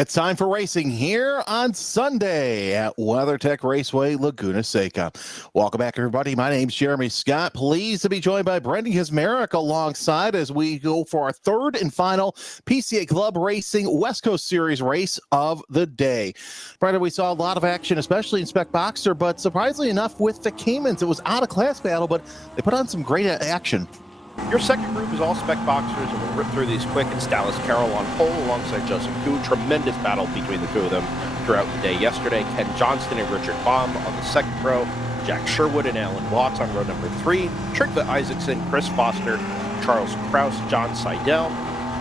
It's time for racing here on Sunday at WeatherTech Raceway, Laguna Seca. Welcome back, everybody. My name's Jeremy Scott. Pleased to be joined by Brendan Kismerick alongside as we go for our third and final PCA Club Racing West Coast Series race of the day. Brendan, we saw a lot of action, especially in Spec Boxster, but surprisingly enough with the Caymans, it was out of class battle, but they put on some great action. Your second group is all Spec Boxsters, and we'll rip through these quick. It's Dallas Carroll on pole alongside Joseph Koo. Tremendous battle between the two of them throughout the day yesterday. Ken Johnston and Richard Baum on the second row. Jack Sherwood and Alan Watts on row number 3. Trygve Isaacson, Chris Foster, Charles Kraus, John Seidel,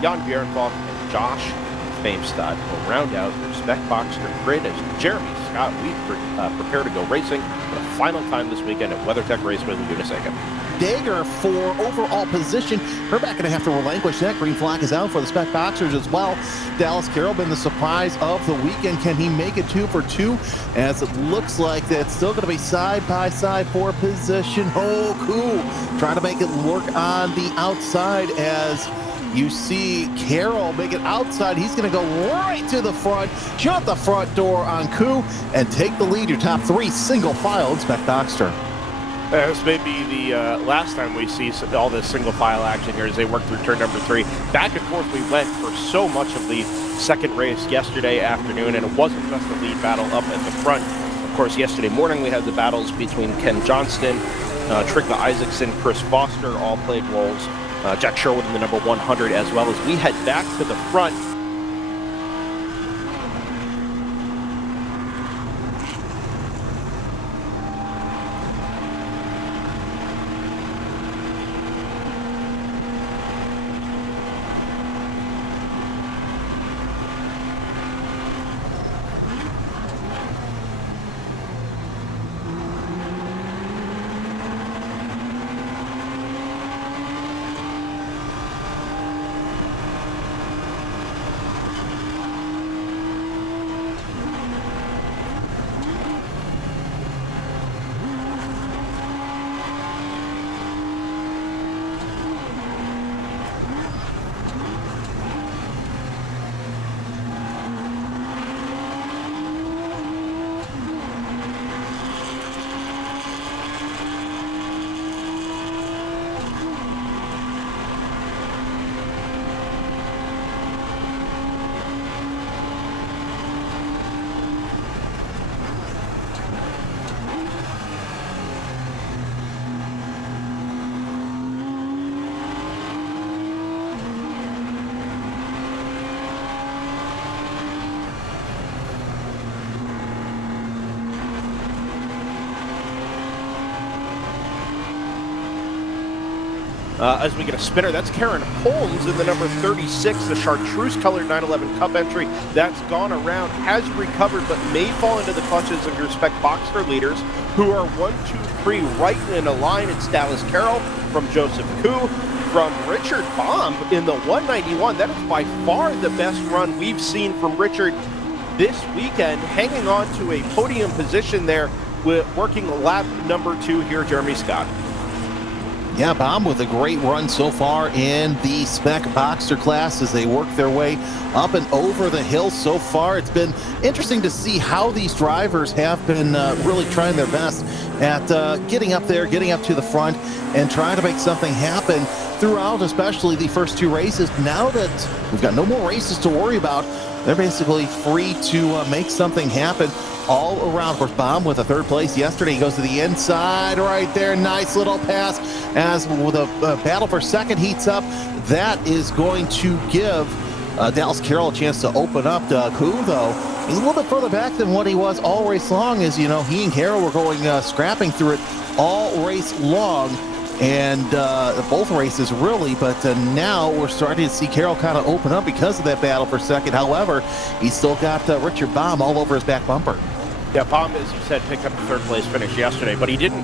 Jan Bjernfalk, and Josh Famestad will round out their Spec Boxster grid as Jeremy Scott, we prepare to go racing for the final time this weekend at WeatherTech Raceway, Laguna Seca. Dagger for overall position. We're not going to have to relinquish that. Green flag is out for the Spec Boxsters as well. Dallas Carroll been the surprise of the weekend. Can he make it 2 for 2? As it looks like that's still going to be side by side for position. Oh, cool. Trying to make it work on the outside as you see Carroll make it outside. He's going to go right to the front, shut the front door on Koo, and take the lead. Your top 3 single file in Spec Boxster. This may be the last time we see all this single file action here as they work through turn number 3. Back and forth we went for so much of the second race yesterday afternoon, and it wasn't just the lead battle up at the front. Of course, yesterday morning we had the battles between Ken Johnston, Trygve Isaacson, Chris Foster, all played roles. Jack Sherwood in the number 100 as well, as we head back to the front. As we get a spinner, that's Karen Holmes in the number 36, the chartreuse-colored 911 Cup entry. That's gone around, has recovered, but may fall into the clutches of your Spec Boxster leaders, who are 1, 2, 3 right in a line. It's Dallas Carroll from Joseph Koo, from Richard Baum in the 191. That is by far the best run we've seen from Richard this weekend, hanging on to a podium position there, with working lap number 2 here, Jeremy Scott. Yeah, Baum with a great run so far in the Spec Boxster class as they work their way up and over the hill so far. It's been interesting to see how these drivers have been really trying their best at getting up there, getting up to the front, and trying to make something happen throughout, especially the first 2 races. Now that we've got no more races to worry about, they're basically free to make something happen all around. Of course, Baum with a 3rd place yesterday. He goes to the inside right there. Nice little pass as the battle for second heats up. That is going to give Dallas Carroll a chance to open up. Koo, though, he's a little bit further back than what he was all race long. As you know, he and Carroll were going scrapping through it all race long. And both races really, but now we're starting to see Carroll kind of open up because of that battle for second. However, he's still got Richard Baum all over his back bumper. Yeah, Baum, as you said, picked up a 3rd place finish yesterday, but he didn't,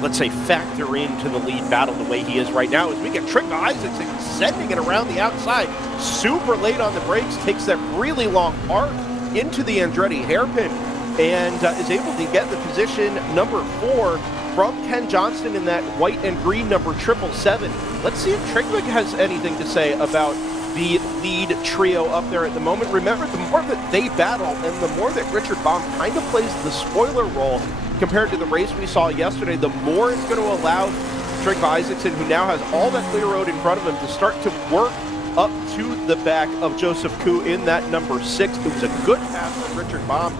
let's say, factor into the lead battle the way he is right now. As we get Trygve Isaacson sending it around the outside, super late on the brakes, takes that really long arc into the Andretti hairpin, and is able to get the position number 4 from Ken Johnston in that white and green number 777. Let's see if Trygve has anything to say about the lead trio up there at the moment. Remember, the more that they battle and the more that Richard Baum kind of plays the spoiler role compared to the race we saw yesterday, the more it's going to allow Trygve Isaacson, who now has all that clear road in front of him, to start to work up to the back of Joseph Koo in that number 6. It was a good pass from Richard Baum,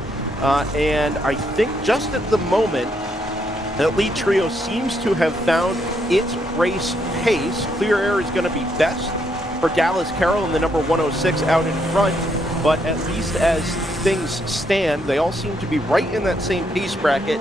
and I think just at the moment, that lead trio seems to have found its race pace. Clear air is going to be best for Dallas Carroll and the number 106 out in front, but at least as things stand, they all seem to be right in that same pace bracket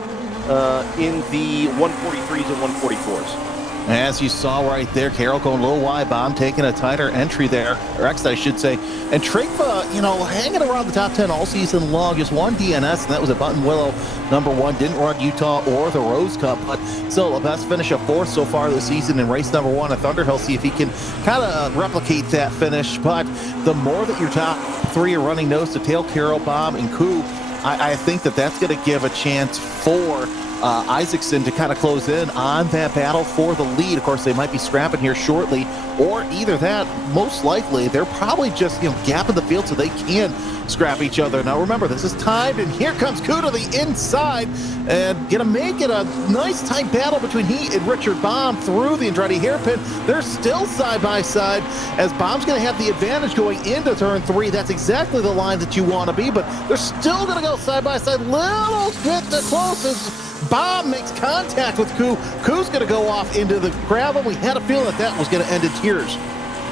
in the 143s and 144s. As you saw right there, Carroll going a little wide, Baum taking a tighter entry there, or exit I should say. And Trygve, you know, hanging around the top 10 all season long, just one DNS, and that was at Button Willow, number 1. Didn't run Utah or the Rose Cup, but still a best finish of 4th so far this season in race number 1 at Thunderhill. See if he can kind of replicate that finish. But the more that your top 3 are running nose to tail, Carroll, Baum, and Koo, I think that that's going to give a chance for Isaacson to kind of close in on that battle for the lead. Of course, they might be scrapping here shortly, or either that, most likely, they're probably just, you know, gapping the field so they can scrap each other. Now, remember, this is timed, and here comes Koo to the inside, and gonna make it a nice tight battle between he and Richard Baum through the Andretti hairpin. They're still side by side, as Baum's gonna have the advantage going into turn 3. That's exactly the line that you want to be, but they're still gonna go side by side, little bit the closest. Baum makes contact with Koo. Koo's going to go off into the gravel. We had a feeling that that was going to end in tears.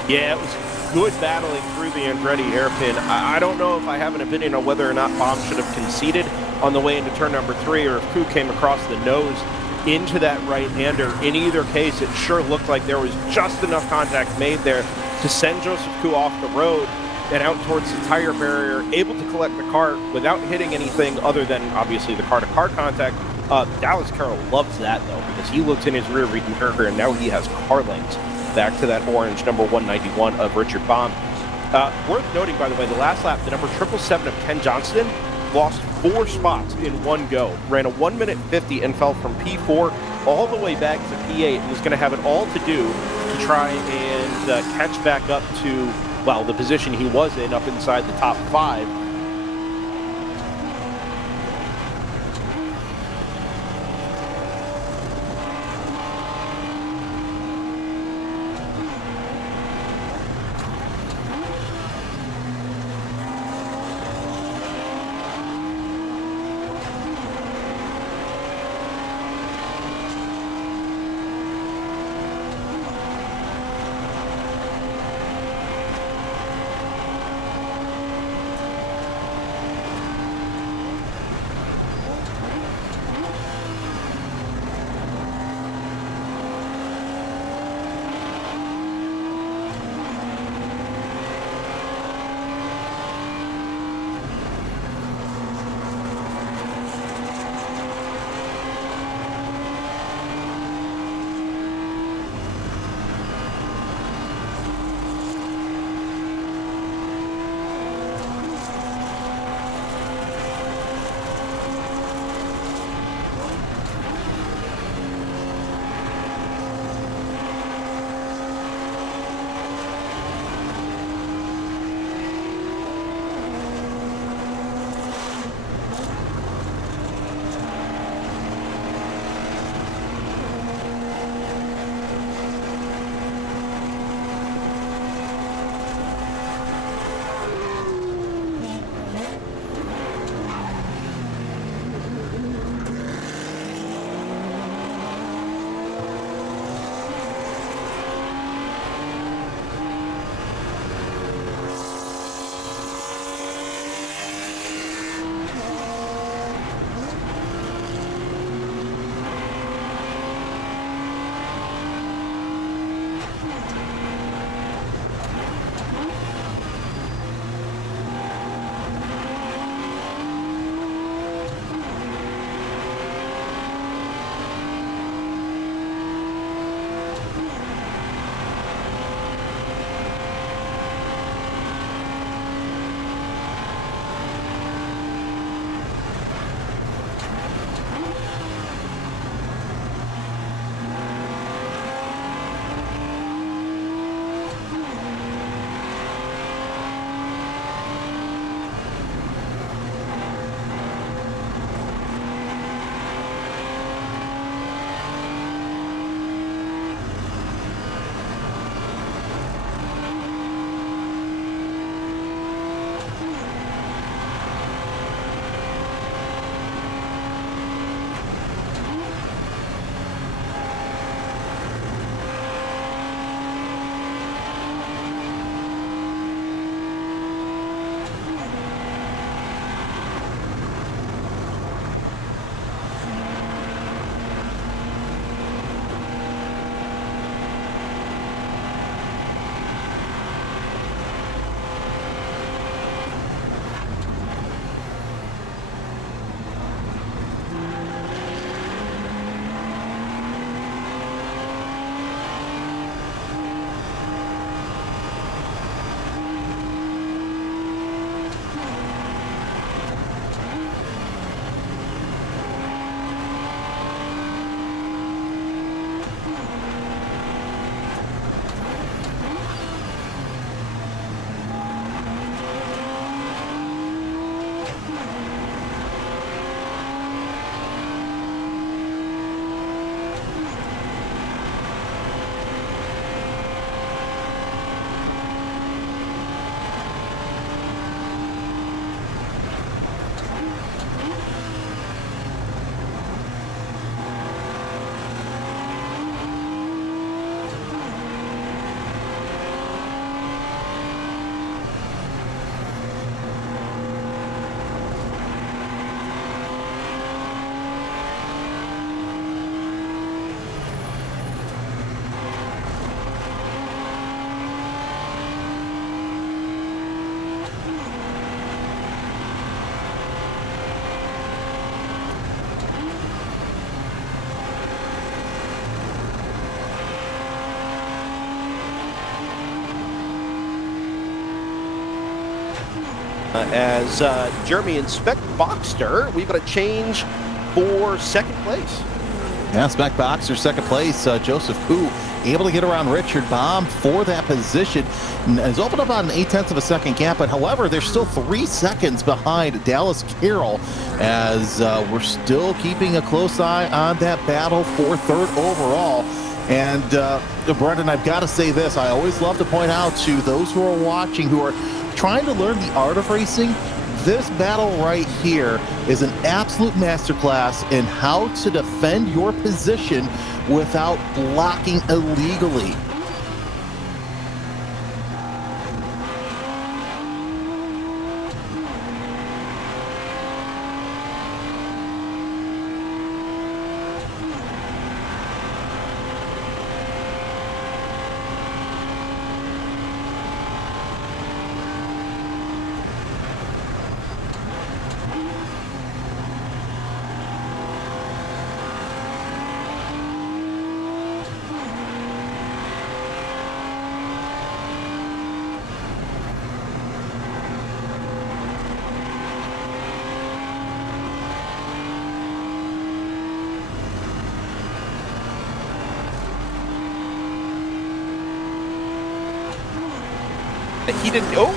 Yeah, it was good battling through the Andretti hairpin. I don't know if I have an opinion on whether or not Baum should have conceded on the way into turn number 3, or if Koo came across the nose into that right-hander. In either case, it sure looked like there was just enough contact made there to send Joseph Koo off the road and out towards the tire barrier, able to collect the car without hitting anything other than, obviously, the car-to-car contact. Dallas Carroll loves that, though, because he looks in his rear-view mirror, and now he has car lanes back to that orange number 191 of Richard Baum. Worth noting, by the way, the last lap, the number 777 of Ken Johnston lost 4 spots in one go, ran a 1 minute 50 and fell from P4 all the way back to P8, and was going to have it all to do to try and catch back up to, well, the position he was in up inside the top 5. as Jeremy and Spec Boxster, we've got a change for second place. Yeah, Spec Boxster, second place. Joseph Koo able to get around Richard Baum for that position. Has opened up about an 0.8 of a second gap, but however, they're still 3 seconds behind Dallas Carroll as we're still keeping a close eye on that battle for third overall. And Brendan, I've got to say this. I always love to point out to those who are watching, who are trying to learn the art of racing, this battle right here is an absolute masterclass in how to defend your position without blocking illegally. He didn't. Oh,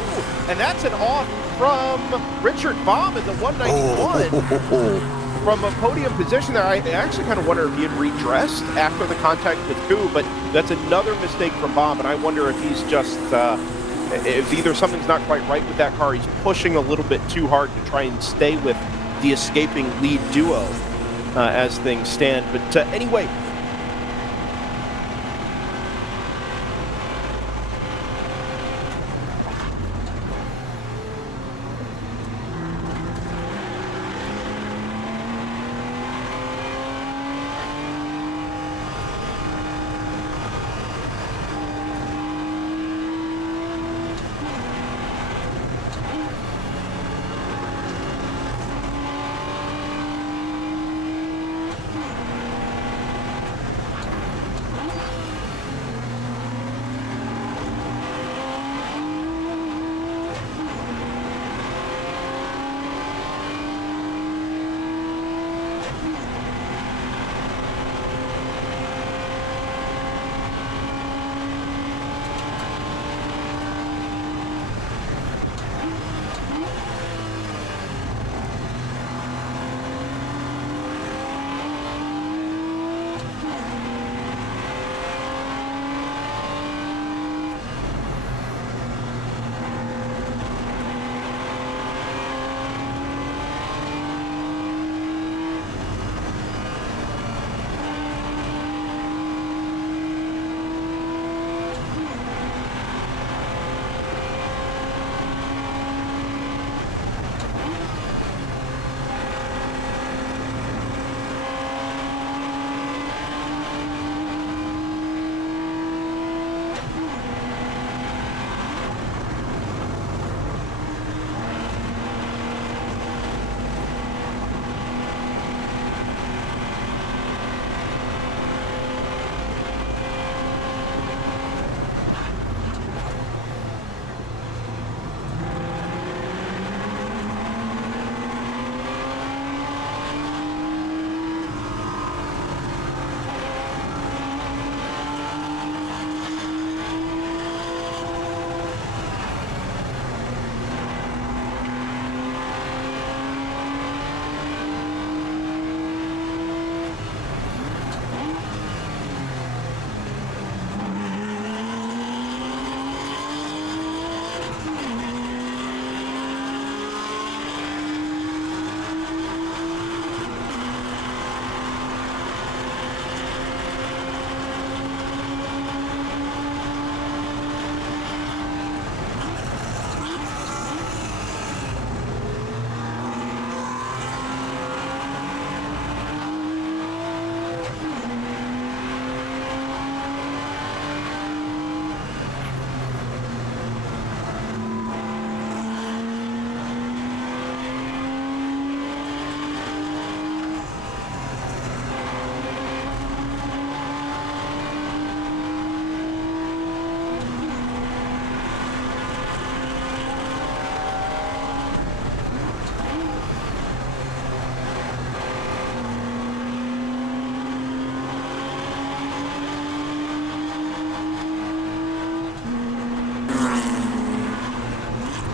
and that's an off from Richard Baum in the 191 from a podium position there. I actually kind of wonder if he had redressed after the contact with Koo, but that's another mistake from Baum, and I wonder if he's just if either something's not quite right with that car. He's pushing a little bit too hard to try and stay with the escaping lead duo as things stand. But anyway.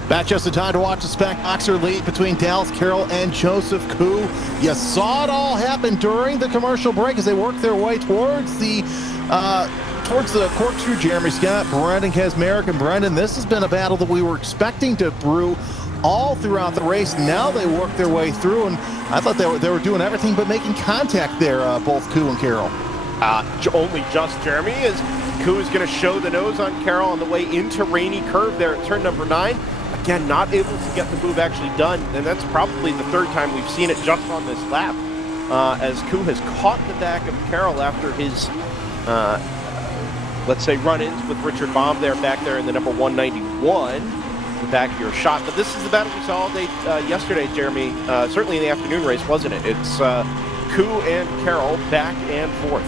Back just in time to watch the Spec Boxster lead between Dallas Carroll and Joseph Koo. You saw it all happen during the commercial break as they worked their way towards the corkscrew. Jeremy Scott, Brendan Kazmarek, and Brendan, this has been a battle that we were expecting to brew all throughout the race. Now they work their way through, and I thought they were doing everything but making contact there, both Koo and Carroll. Only just, Jeremy, as Koo is going to show the nose on Carroll on the way into Rainy Curve there at turn number 9. Again, not able to get the move actually done, and that's probably the third time we've seen it just on this lap, as Koo has caught the back of Carroll after his, let's say, run-ins with Richard Baum there, back there in the number 191, the back of your shot. But this is the battle we saw all day yesterday, Jeremy, certainly in the afternoon race, wasn't it? It's Koo and Carroll back and forth.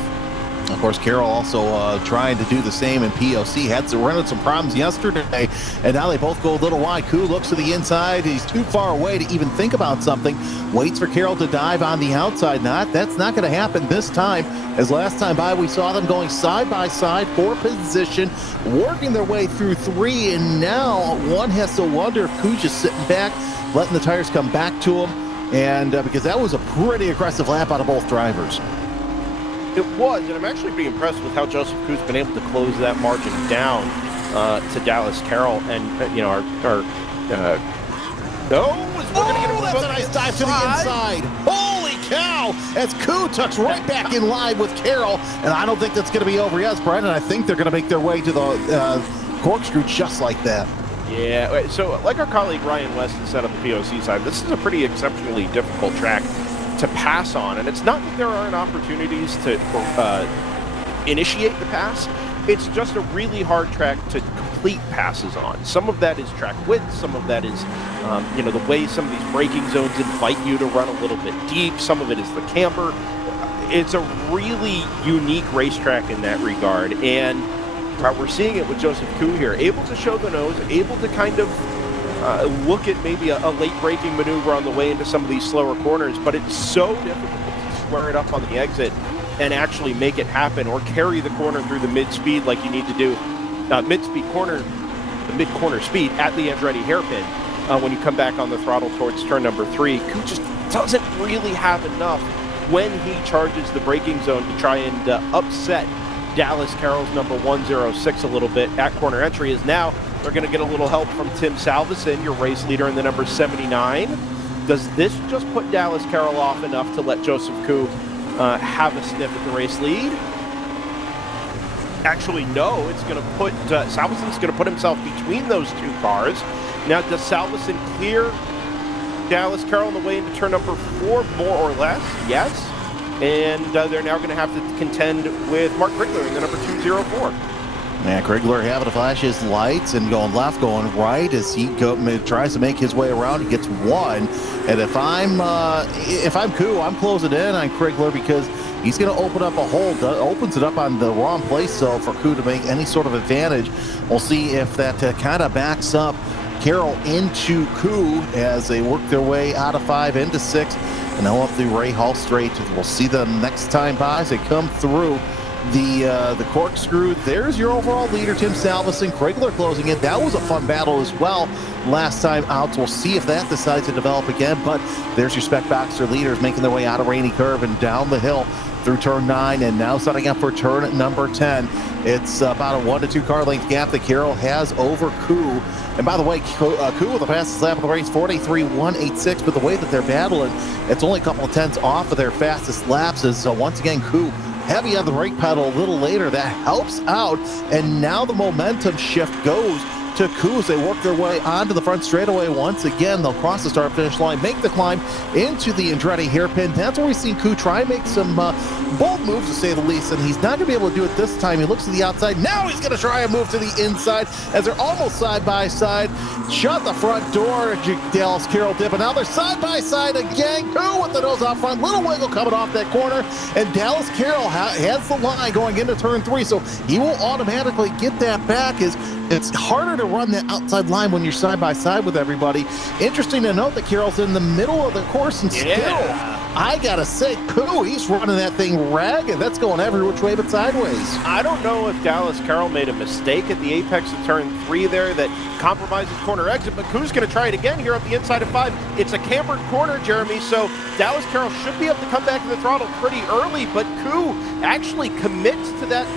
Of course, Carroll also trying to do the same in POC. Had to run into some problems yesterday, and now they both go a little wide. Koo looks to the inside. He's too far away to even think about something. Waits for Carroll to dive on the outside. That's not going to happen this time, as last time by we saw them going side by side for position, working their way through 3, and now one has to wonder if Koo's just sitting back, letting the tires come back to him, and because that was a pretty aggressive lap out of both drivers. It was, and I'm actually pretty impressed with how Joseph Koo's been able to close that margin down to Dallas Carroll. And, you know, our that's a nice dive to the inside. Holy cow! As Koo tucks right back in line with Carroll, and I don't think that's going to be over yet, Brendan. I think they're going to make their way to the corkscrew just like that. Yeah, so like our colleague Ryan West has said on the POC side, this is a pretty exceptionally difficult track to pass on, and it's not that there aren't opportunities to initiate the pass. It's just a really hard track to complete passes on. Some of that is track width, some of that is you know, the way some of these braking zones invite you to run a little bit deep, some of it is the camber. It's a really unique racetrack in that regard, and we're seeing it with Joseph Koo here, able to show the nose, able to kind of look at maybe a late braking maneuver on the way into some of these slower corners, but it's so difficult to square it up on the exit and actually make it happen, or carry the corner through the mid-speed like you need to do, mid-speed corner, the mid-corner speed at the Andretti hairpin when you come back on the throttle towards turn number 3. Koo just doesn't really have enough when he charges the braking zone to try and upset Dallas Carroll's number 106 a little bit at corner entry. Is now they're going to get a little help from Tim Salveson, your race leader in the number 79. Does this just put Dallas Carroll off enough to let Joseph Koo have a sniff at the race lead? Actually, no. It's going to put Salveson's going to put himself between those two cars. Now, does Salveson clear Dallas Carroll on the way into turn number 4, more or less? Yes. And they're now going to have to contend with Mark Krigler in the number 204. Man, Krigler having to flash his lights and going left, going right as he tries to make his way around. He gets one, and if I'm Koo, I'm closing in on Krigler because he's going to open up a hole. Opens it up on the wrong place, so for Koo to make any sort of advantage, we'll see if that kind of backs up Carroll into Koo as they work their way out of 5 into 6, and now up the Ray Hall straight. We'll see them next time by as they come through the corkscrew. There's your overall leader, Tim Salveson. Krigler closing in. That was a fun battle as well last time out. So we'll see if that decides to develop again. But there's your Spec Boxster leaders making their way out of Rainy Curve and down the hill through turn 9, and now setting up for turn number 10. It's about a 1 to 2 car length gap that Carroll has over Koo. And by the way, Koo with the fastest lap of the race, 43.186. But the way that they're battling, it's only a couple of tenths off of their fastest laps. So once again, Koo heavy on the brake pedal a little later. That helps out, and now the momentum shift goes to Koo as they work their way onto the front straightaway once again. They'll cross the start-finish line, make the climb into the Andretti hairpin. That's where we've seen Koo try and make some bold moves, to say the least, and he's not going to be able to do it this time. He looks to the outside. Now he's going to try and move to the inside as they're almost side by side. Shut the front door, Dallas Carroll did, but now they're side by side again. Koo with the nose out front, little wiggle coming off that corner, and Dallas Carroll has the line going into turn 3, so he will automatically get that back. It's harder to run that outside line when you're side by side with everybody. Interesting to note that Carroll's in the middle of the course and still I gotta say, Koo, he's running that thing ragged. That's going every which way but sideways. I don't know if Dallas Carroll made a mistake at the apex of turn 3 there that compromises corner exit, but Koo's going to try it again here up the inside of 5. It's a cambered corner, Jeremy, so Dallas Carroll should be able to come back to the throttle pretty early, but Koo actually commits to that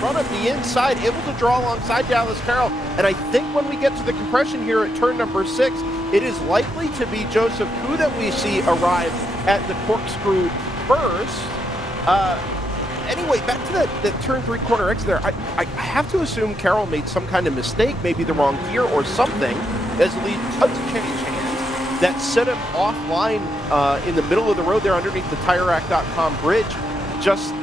run up the inside, able to draw alongside Dallas Carroll, and I think when we get to the compression here at turn number 6, it is likely to be Joseph Koo that we see arrive at the corkscrew first. Anyway, back to that turn 3 corner exit there. I have to assume Carroll made some kind of mistake, maybe the wrong gear or something, as the lead does change hands. That set him offline in the middle of the road there underneath the TireRack.com bridge. Just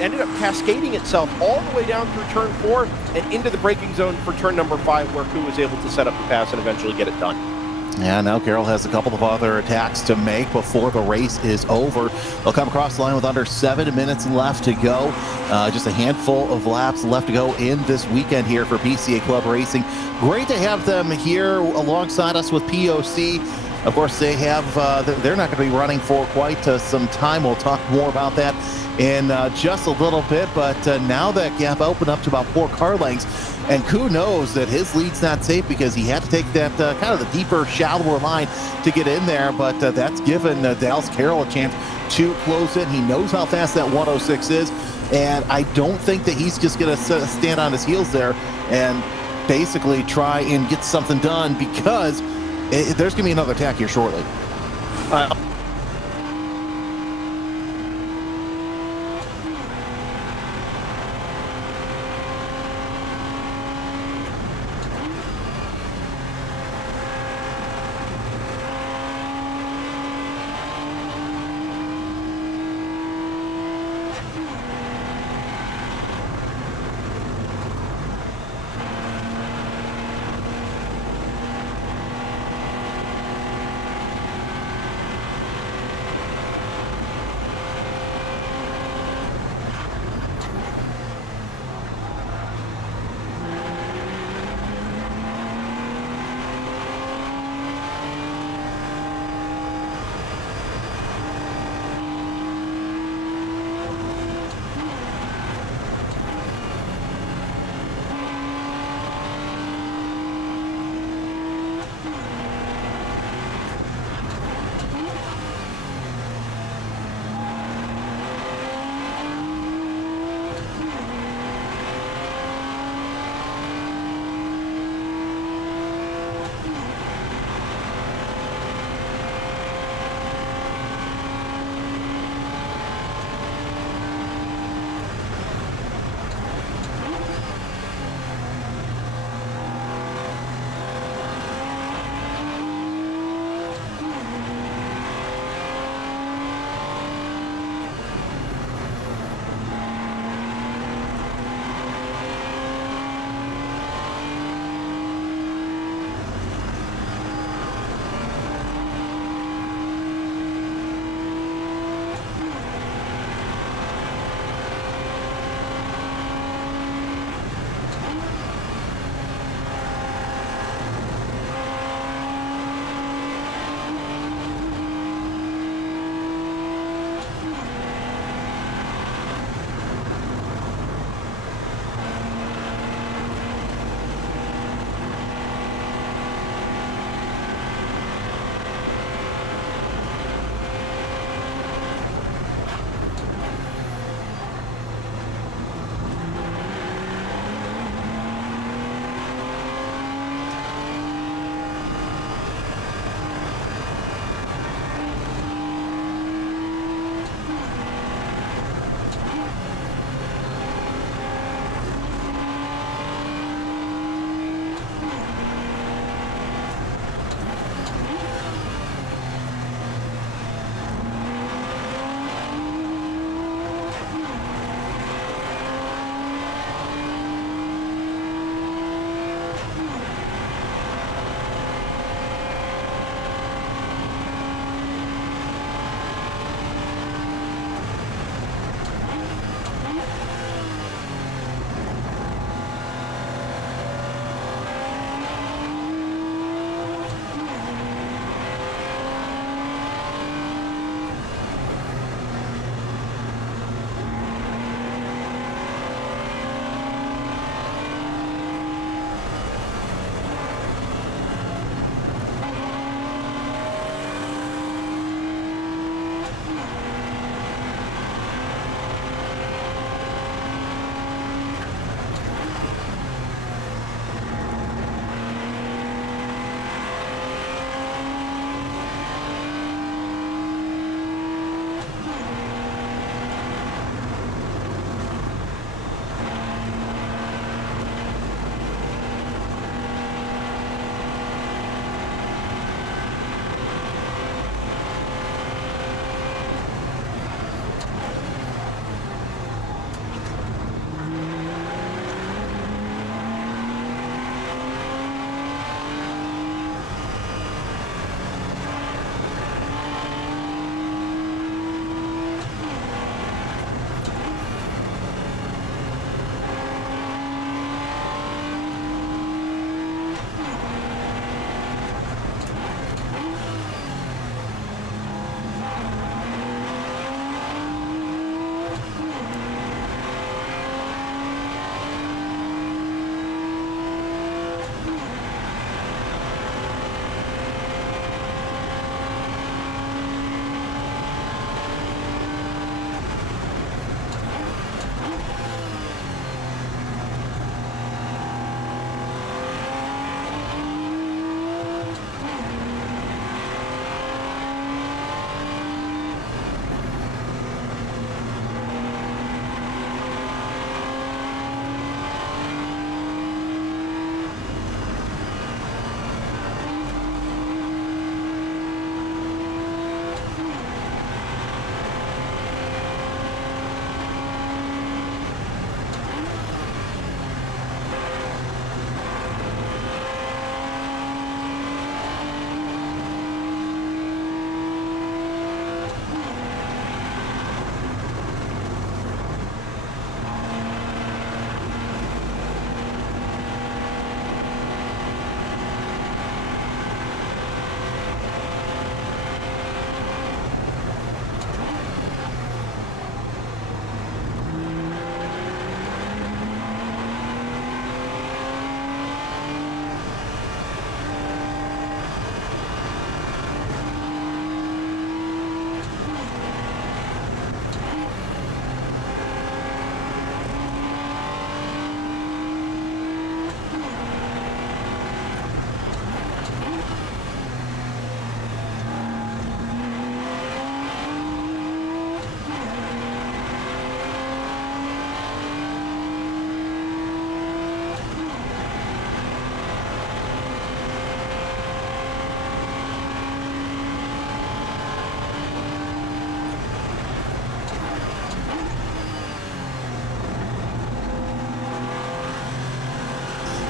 ended up cascading itself all the way down through turn 4 and into the braking zone for turn number 5, where Koo was able to set up the pass and eventually get it done. Yeah, now Carroll has a couple of other attacks to make before the race is over. They'll come across the line with under 7 minutes left to go. Just a handful of laps left to go in this weekend here for PCA Club Racing. Great to have them here alongside us with POC. Of course, they have, they're not going to be running for quite some time. We'll talk more about that in just a little bit, but now that gap opened up to about 4 car lengths. And Koo knows that his lead's not safe because he had to take that kind of the deeper, shallower line to get in there. But that's given Dallas Carroll a chance to close in. He knows how fast that 106 is. And I don't think that he's just going to stand on his heels there and basically try and get something done, because there's going to be another attack here shortly.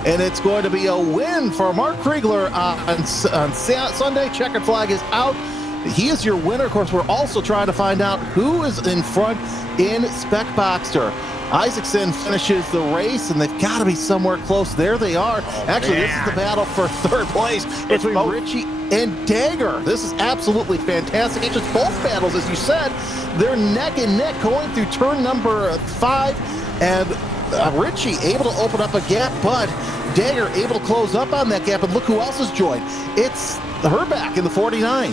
and it's going to be a win for Mark Kriegler on Sunday. Checkered flag is out. He is your winner. Of course, we're also trying to find out who is in front in Spec Boxster. Isaacson finishes the race, and they've got to be somewhere close. There they are. Actually, this is the battle for third place between Richie and Dagger. This is absolutely fantastic. It's just both battles, as you said. They're neck and neck going through turn number 5, and Richie able to open up a gap, but Dagger able to close up on that gap. And look who else has joined. It's Herbeck in the 49.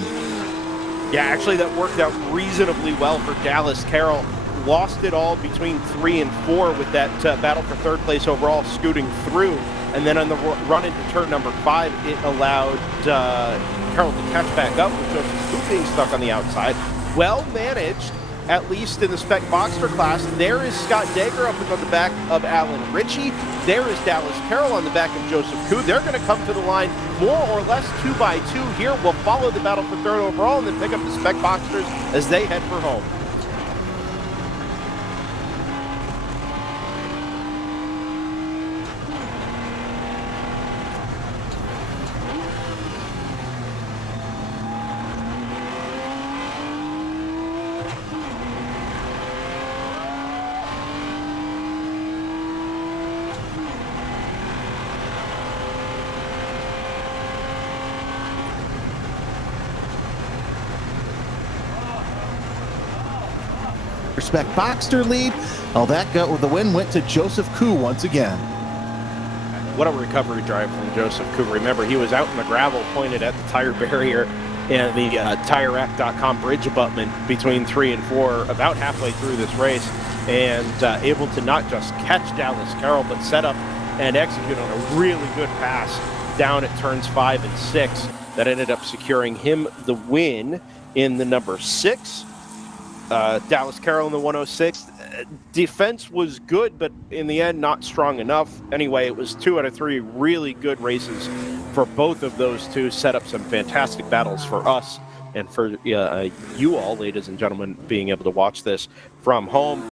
Yeah, actually, that worked out reasonably well for Dallas Carroll. Lost it all between 3 and 4 with that battle for third place overall, scooting through. And then on the run into turn number 5, it allowed Carroll to catch back up with Joseph Coop being stuck on the outside. Well managed, at least in the Spec Boxster class. There is Scott Dagger up on the back of Alan Ritchie. There is Dallas Carroll on the back of Joseph Koo. They're going to come to the line more or less 2 by 2 here. We'll follow the battle for third overall and then pick up the Spec Boxsters as they head for home. Spec Boxster lead. Oh, the win went to Joseph Koo once again. What a recovery drive from Joseph Koo. Remember, he was out in the gravel, pointed at the tire barrier and the TireRack.com bridge abutment between 3 and 4, about halfway through this race, and able to not just catch Dallas Carroll, but set up and execute on a really good pass down at turns 5 and 6 that ended up securing him the win in the number 6. Dallas Carroll in the 106. Defense was good, but in the end, not strong enough. Anyway, it was 2 out of 3 really good races for both of those two. Set up some fantastic battles for us and for you all, ladies and gentlemen, being able to watch this from home.